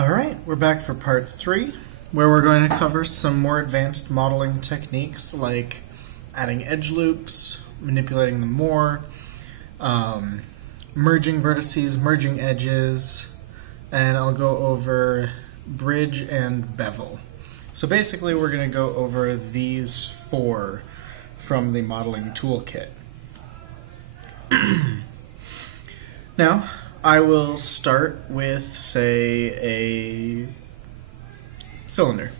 Alright, we're back for part 3, where we're going to cover some more advanced modeling techniques like adding edge loops, manipulating them more, merging vertices, merging edges, and I'll go over bridge and bevel. So basically we're going to go over these 4 from the modeling toolkit. Now, I will start with, say, a cylinder.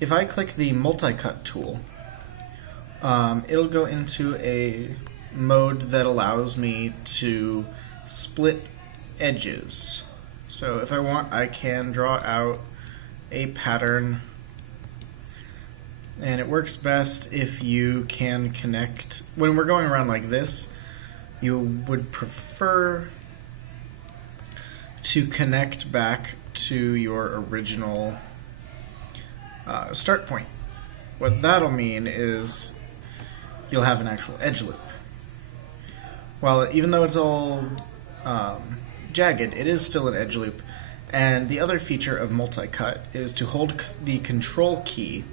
If I click the multi-cut tool, it'll go into a mode that allows me to split edges. So if I want, I can draw out a pattern, and it works best if you can connect. When we're going around like this, you would prefer to connect back to your original start point. What that'll mean is you'll have an actual edge loop. While even though it's all jagged, it is still an edge loop. And the other feature of multi-cut is to hold the control key,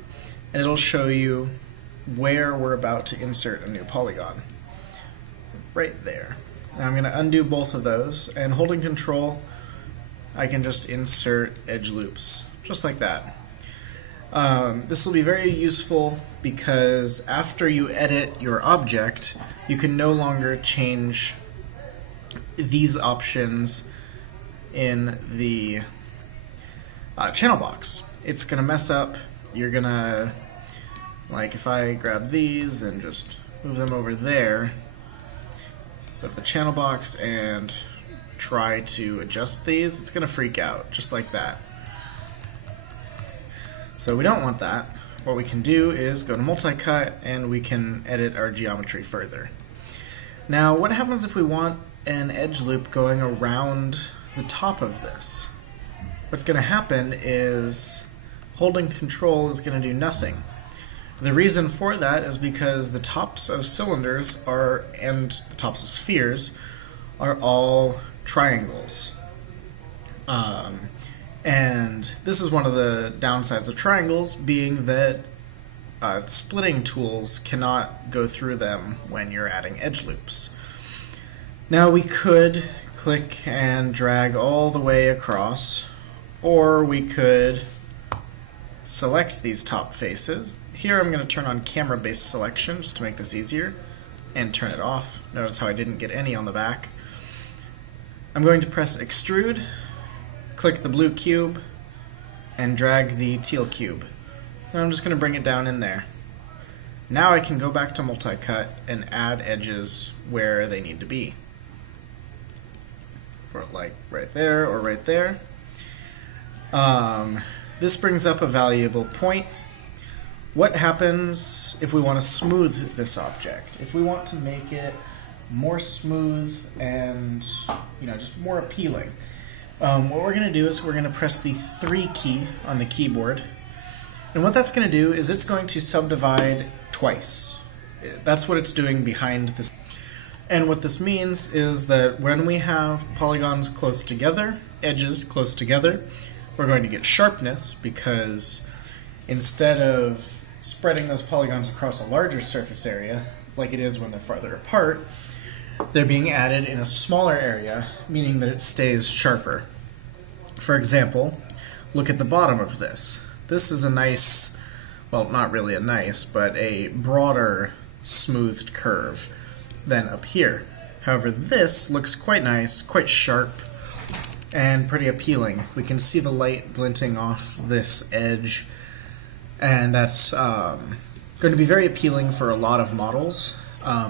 and it'll show you where we're about to insert a new polygon. Right there. Now I'm going to undo both of those, and holding control, I can just insert edge loops, just like that. This will be very useful because after you edit your object, you can no longer change these options in the channel box. It's going to mess up. You're going to, like if I grab these and just move them over there, go to the channel box and try to adjust these, it's going to freak out, just like that. So we don't want that. What we can do is go to multi-cut and we can edit our geometry further. Now what happens if we want an edge loop going around the top of this? What's going to happen is holding control is going to do nothing. The reason for that is because the tops of cylinders and the tops of spheres are all triangles. And this is one of the downsides of triangles, being that splitting tools cannot go through them when you're adding edge loops. Now we could click and drag all the way across, or we could select these top faces. Here I'm going to turn on camera-based selection just to make this easier, and turn it off. Notice how I didn't get any on the back. I'm going to press extrude, click the blue cube, and drag the teal cube. And I'm just going to bring it down in there. Now I can go back to multi-cut and add edges where they need to be. For like right there or right there. This brings up a valuable point. What happens if we want to smooth this object? If we want to make it more smooth and just more appealing, what we're going to do is we're going to press the 3 key on the keyboard, and what that's going to do is it's going to subdivide twice. That's what it's doing behind this. And what this means is that when we have polygons close together, edges close together, we're going to get sharpness, because instead of spreading those polygons across a larger surface area, like it is when they're farther apart, they're being added in a smaller area, meaning that it stays sharper. For example, look at the bottom of this. This is a nice, well, not really a nice, but a broader smoothed curve than up here. However, this looks quite nice, quite sharp, and pretty appealing. We can see the light glinting off this edge, and that's going to be very appealing for a lot of models.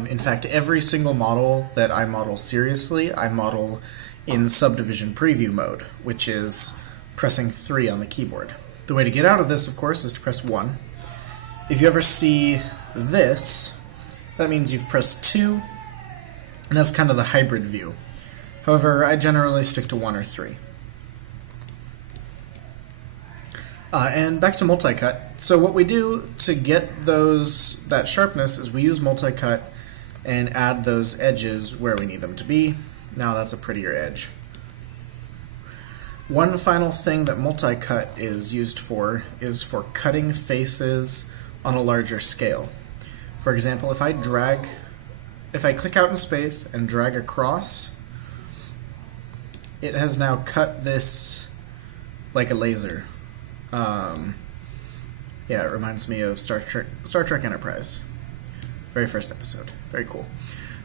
In fact, every single model that I model seriously, I model in subdivision preview mode, which is pressing 3 on the keyboard. The way to get out of this, of course, is to press 1. If you ever see this, that means you've pressed 2, and that's kind of the hybrid view. However, I generally stick to 1 or 3. And back to multi-cut. So what we do to get that sharpness is we use multi-cut and add those edges where we need them to be. Now that's a prettier edge. One final thing that multi-cut is used for is for cutting faces on a larger scale. For example, if I click out in space and drag across, it has now cut this like a laser. Yeah, it reminds me of Star Trek Enterprise. Very first episode. Very cool.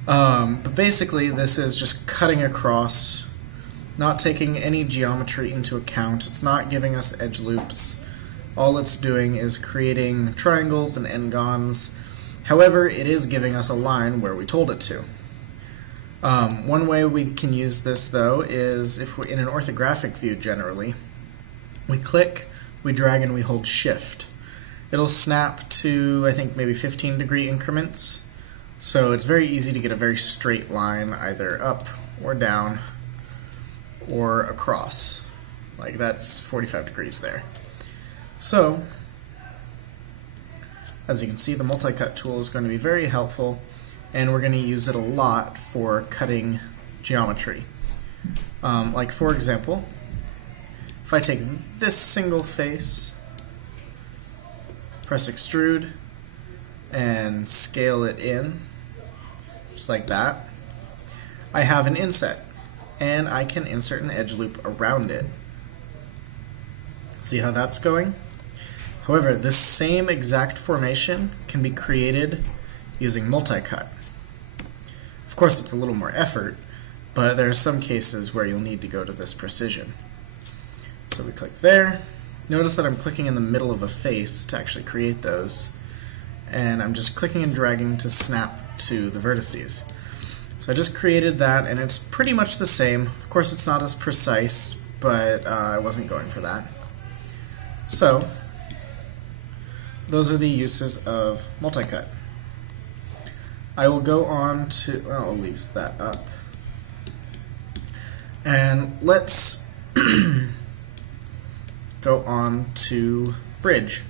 But basically, this is just cutting across, not taking any geometry into account. It's not giving us edge loops. All it's doing is creating triangles and n-gons. However, it is giving us a line where we told it to. One way we can use this, though, is if we're in an orthographic view generally. We click, we drag, and we hold Shift. It'll snap to, I think, maybe 15-degree increments. So it's very easy to get a very straight line, either up or down or across. Like that's 45 degrees there. So, as you can see, the multi-cut tool is going to be very helpful, and we're going to use it a lot for cutting geometry. Like for example, if I take this single face, press extrude, and scale it in, just like that, I have an inset, and I can insert an edge loop around it. See how that's going? However, this same exact formation can be created using multi-cut. Of course, it's a little more effort, but there are some cases where you'll need to go to this precision. So we click there. Notice that I'm clicking in the middle of a face to actually create those, and I'm just clicking and dragging to snap to the vertices. So I just created that, and it's pretty much the same. Of course, it's not as precise, but I wasn't going for that. So those are the uses of multi-cut. I will go on to, well, I'll leave that up. And let's go on to bridge.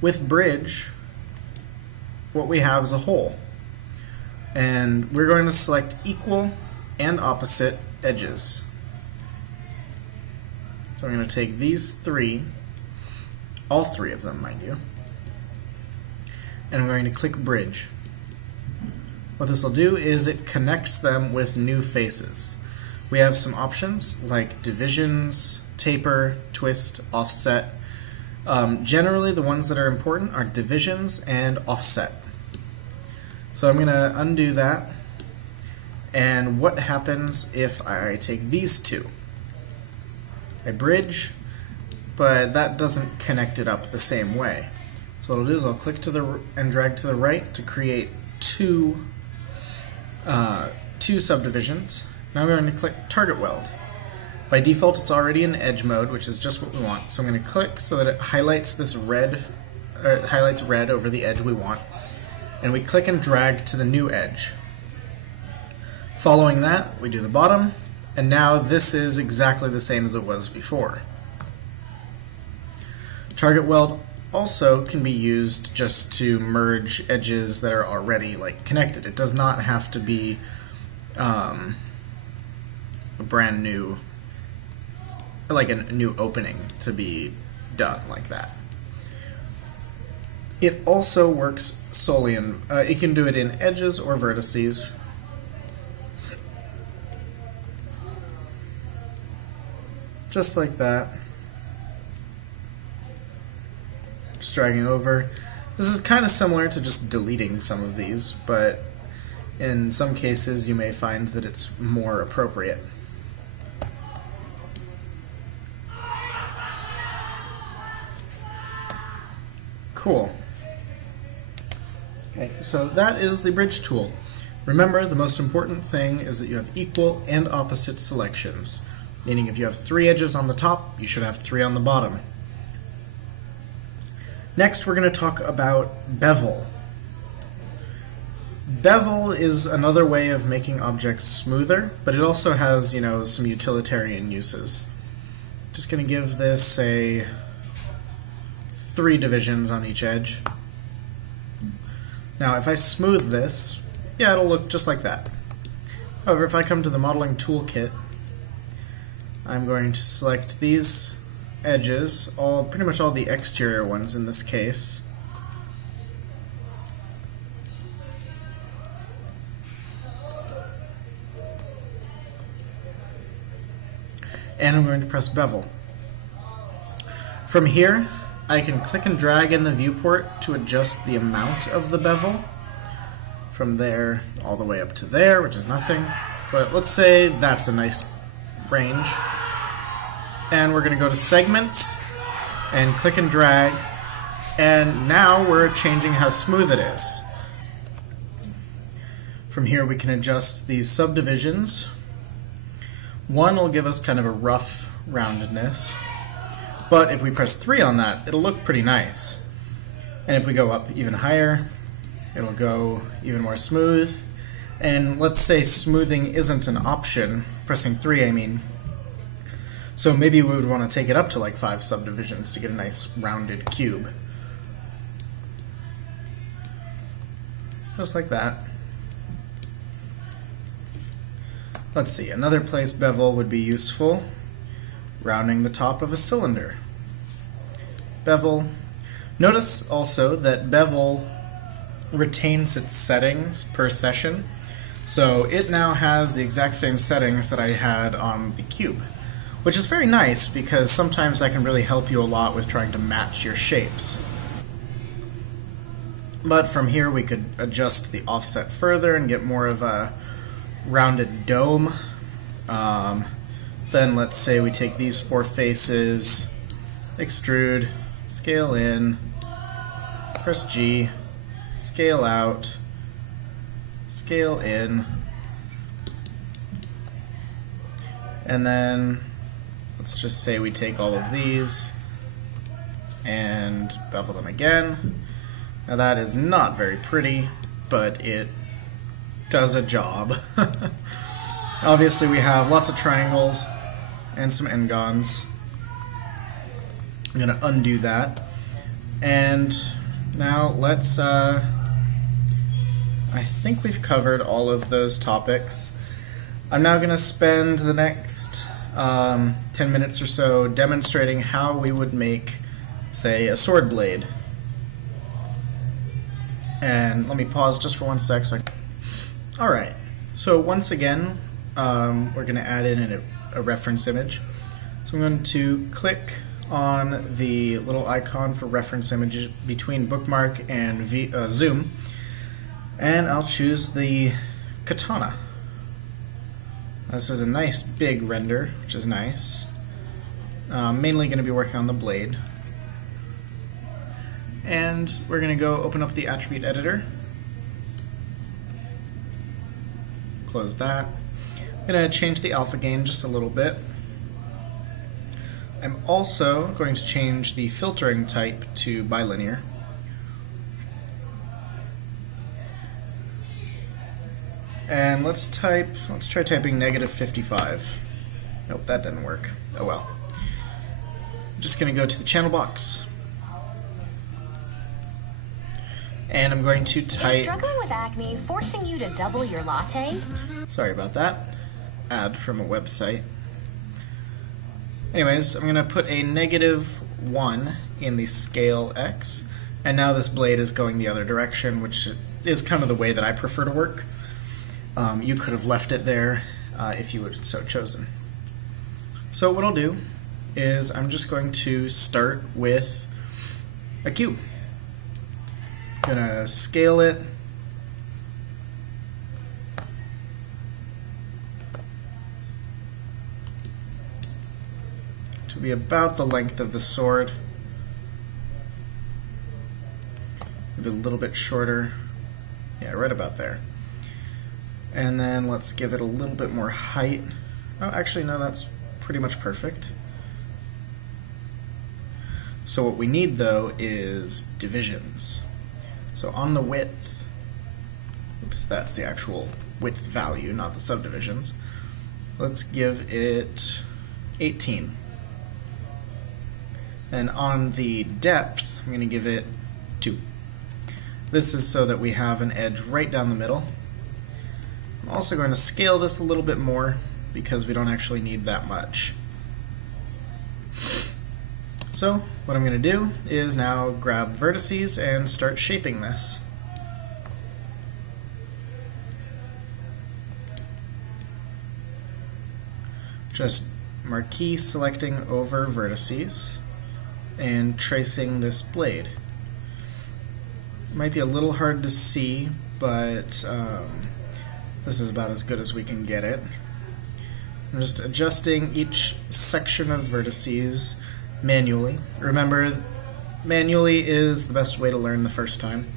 With bridge, what we have is a hole. And we're going to select equal and opposite edges. So I'm going to take these three, all three of them, mind you, and I'm going to click bridge. What this will do is it connects them with new faces. We have some options like divisions, taper, twist, offset. Generally, the ones that are important are divisions and offset. So I'm going to undo that, and what happens if I take these two? I bridge, but that doesn't connect it up the same way. So what I'll do is I'll click to and drag to the right to create two subdivisions. Now I'm going to click target weld. By default, it's already in edge mode, which is just what we want. So I'm going to click so that it highlights this red, highlights red over the edge we want, and we click and drag to the new edge. Following that, we do the bottom, and now this is exactly the same as it was before. Target weld also can be used just to merge edges that are already connected. It does not have to be a brand new, like a new opening to be done like that. It also works solely in, it can do it in edges or vertices. Just like that. Just dragging over. This is kind of similar to just deleting some of these, but in some cases you may find that it's more appropriate. Cool. Okay, so that is the bridge tool. Remember, the most important thing is that you have equal and opposite selections. Meaning if you have 3 edges on the top, you should have 3 on the bottom. Next, we're going to talk about bevel. Bevel is another way of making objects smoother, but it also has, some utilitarian uses. Just going to give this, say, 3 divisions on each edge. Now, if I smooth this, yeah, it'll look just like that. However, if I come to the modeling toolkit, I'm going to select these edges, pretty much all the exterior ones in this case. And I'm going to press bevel. From here, I can click and drag in the viewport to adjust the amount of the bevel. From there all the way up to there, which is nothing. But let's say that's a nice range. And we're going to go to segments and click and drag. And now we're changing how smooth it is. From here we can adjust these subdivisions. One will give us kind of a rough roundedness, but if we press 3 on that, it'll look pretty nice. And if we go up even higher, it'll go even more smooth. And let's say smoothing isn't an option, pressing 3 I mean. So maybe we would want to take it up to like 5 subdivisions to get a nice rounded cube. Just like that. Let's see, another place bevel would be useful. Rounding the top of a cylinder. Bevel. Notice also that bevel retains its settings per session. So it now has the exact same settings that I had on the cube, which is very nice because sometimes that can really help you a lot with trying to match your shapes. But from here we could adjust the offset further and get more of a rounded dome. Then let's say we take these 4 faces, extrude, scale in, press G, scale out, scale in, and then let's just say we take all of these and bevel them again. Now that is not very pretty, but it does a job. Obviously we have lots of triangles and some n-gons. I'm going to undo that. And now let's, I think we've covered all of those topics. I'm now going to spend the next 10 minutes or so demonstrating how we would make, say, a sword blade. And let me pause just for 1 sec. Alright, so once again, we're going to add in a reference image. So I'm going to click on the little icon for reference image between bookmark and zoom, and I'll choose the katana. This is a nice big render, which is nice. Mainly going to be working on the blade. And we're going to go open up the attribute editor. Close that. I'm going to change the alpha gain just a little bit. I'm also going to change the filtering type to bilinear. And let's try typing -55. Nope, that didn't work. Oh well. I'm just going to go to the channel box. And I'm going to type... Is struggling with acne forcing you to double your latte? Sorry about that. Ad from a website. Anyways, I'm going to put a -1 in the scale X, and now this blade is going the other direction, which is kind of the way that I prefer to work. You could have left it there if you would have so chosen. So what I'll do is I'm just going to start with a cube. I'm going to scale it. To be about the length of the sword. Maybe a little bit shorter. Yeah, right about there. And then let's give it a little bit more height. Oh, actually, no, that's pretty much perfect. So what we need, though, is divisions. So on the width, oops, that's the actual width value, not the subdivisions. Let's give it 18. And on the depth, I'm going to give it 2. This is so that we have an edge right down the middle. I'm also going to scale this a little bit more because we don't actually need that much. So what I'm going to do is now grab vertices and start shaping this. Just marquee selecting over vertices and tracing this blade. It might be a little hard to see, but this is about as good as we can get it. I'm just adjusting each section of vertices manually. Remember, manually is the best way to learn the first time.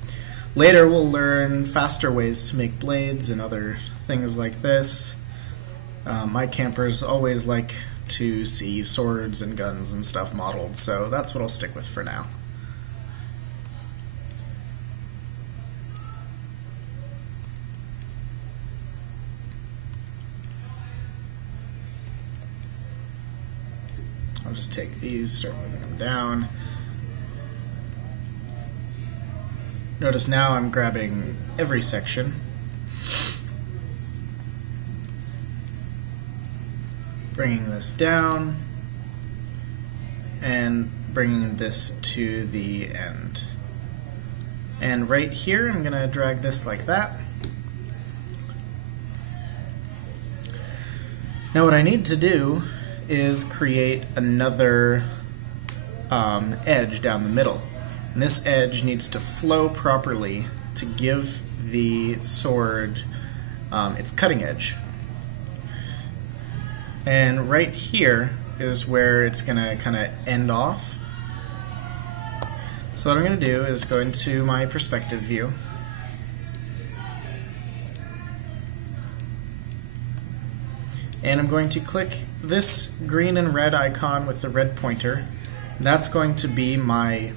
Later we'll learn faster ways to make blades and other things like this. My campers always like to see swords and guns and stuff modeled, so that's what I'll stick with for now. I'll just take these, start moving them down. Notice now I'm grabbing every section. Bringing this down and bringing this to the end. And right here I'm going to drag this like that. Now what I need to do is create another edge down the middle. And this edge needs to flow properly to give the sword its cutting edge. And right here is where it's going to kind of end off. So what I'm going to do is go into my perspective view. And I'm going to click this green and red icon with the red pointer. That's going to be my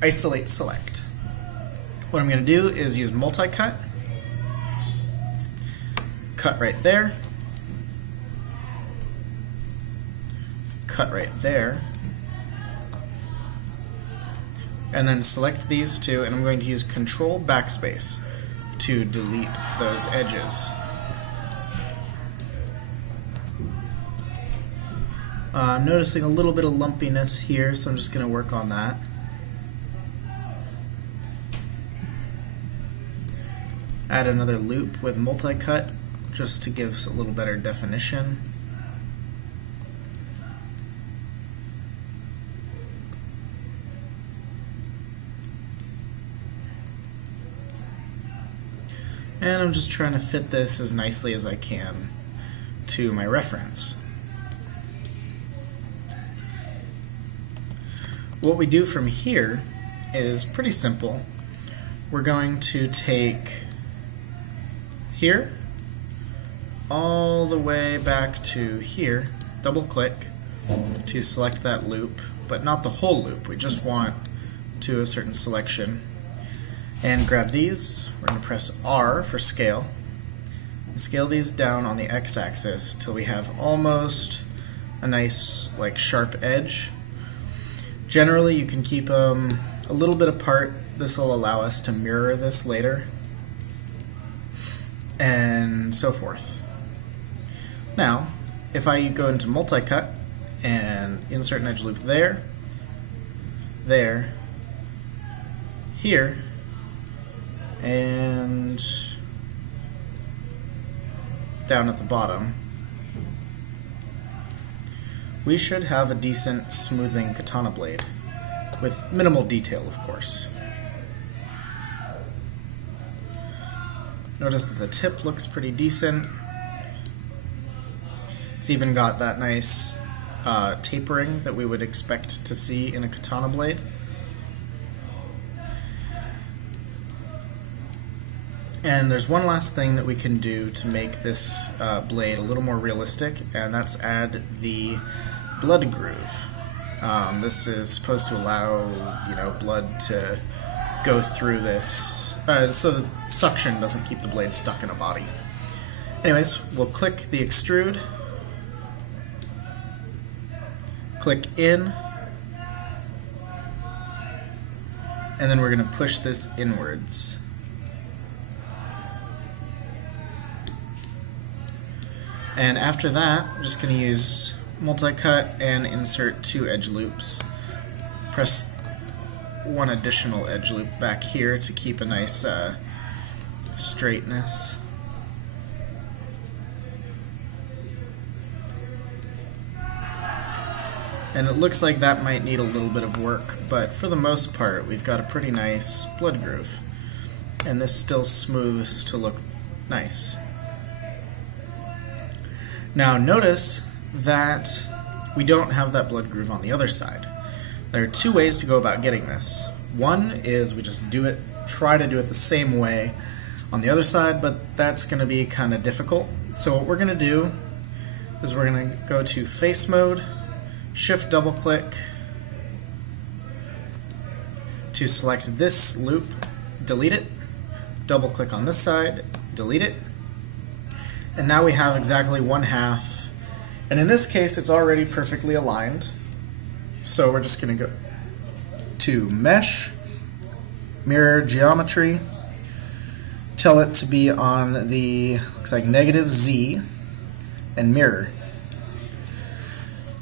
isolate select. What I'm going to do is use multi-cut. Cut right there, cut right there, and then select these two, and I'm going to use Control Backspace to delete those edges. I'm noticing a little bit of lumpiness here, so I'm just going to work on that. Add another loop with multi-cut, just to give us a little better definition. And I'm just trying to fit this as nicely as I can to my reference. What we do from here is pretty simple. We're going to take here all the way back to here, double click to select that loop, but not the whole loop. We just want to a certain selection. And grab these. We're going to press R for scale. And scale these down on the x-axis till we have almost a nice sharp edge. Generally you can keep them a little bit apart. This will allow us to mirror this later, and so forth. Now, if I go into multi-cut and insert an edge loop there, there, here, and down at the bottom, we should have a decent smoothing katana blade, with minimal detail, of course. Notice that the tip looks pretty decent. It's even got that nice tapering that we would expect to see in a katana blade. And there's one last thing that we can do to make this blade a little more realistic, and that's add the blood groove. This is supposed to allow, blood to go through this, so the suction doesn't keep the blade stuck in a body. Anyways, we'll click the extrude, click in, and then we're going to push this inwards. And after that, I'm just going to use multi-cut and insert 2 edge loops. Press 1 additional edge loop back here to keep a nice straightness. And it looks like that might need a little bit of work, but for the most part we've got a pretty nice blood groove. And this still smooths to look nice. Now notice that we don't have that blood groove on the other side. There are 2 ways to go about getting this. One is we just try to do it the same way on the other side, but that's going to be kind of difficult. So what we're going to do is we're going to go to face mode, shift double click to select this loop, delete it, double click on this side, delete it, and now we have exactly 1/2. And in this case it's already perfectly aligned. So we're just going to go to Mesh, Mirror Geometry, tell it to be on the, looks like -Z, and mirror.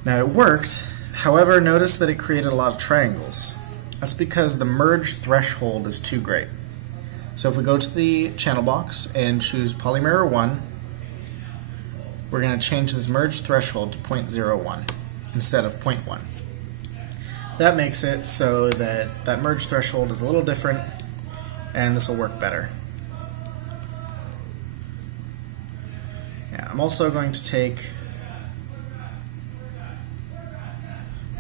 Now it worked, however notice that it created a lot of triangles. That's because the merge threshold is too great. So if we go to the channel box and choose Polymirror 1, we're going to change this merge threshold to 0.01 instead of 0.1. That makes it so that that merge threshold is a little different, and this will work better. Yeah, I'm also going to take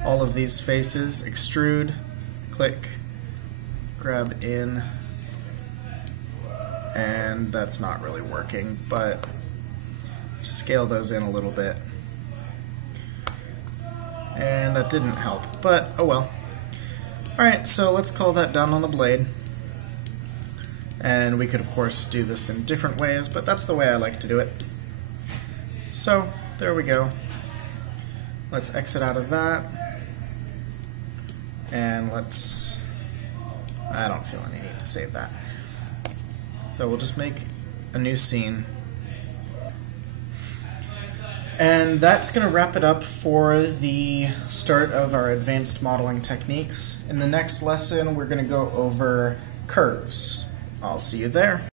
all of these faces, extrude, click, grab in, and that's not really working, but scale those in a little bit. And that didn't help, but oh well. Alright, so let's call that done on the blade. And we could of course do this in different ways, but that's the way I like to do it. So, there we go. Let's exit out of that. And let's... I don't feel any need to save that. So we'll just make a new scene. And that's going to wrap it up for the start of our advanced modeling techniques. In the next lesson, we're going to go over curves. I'll see you there.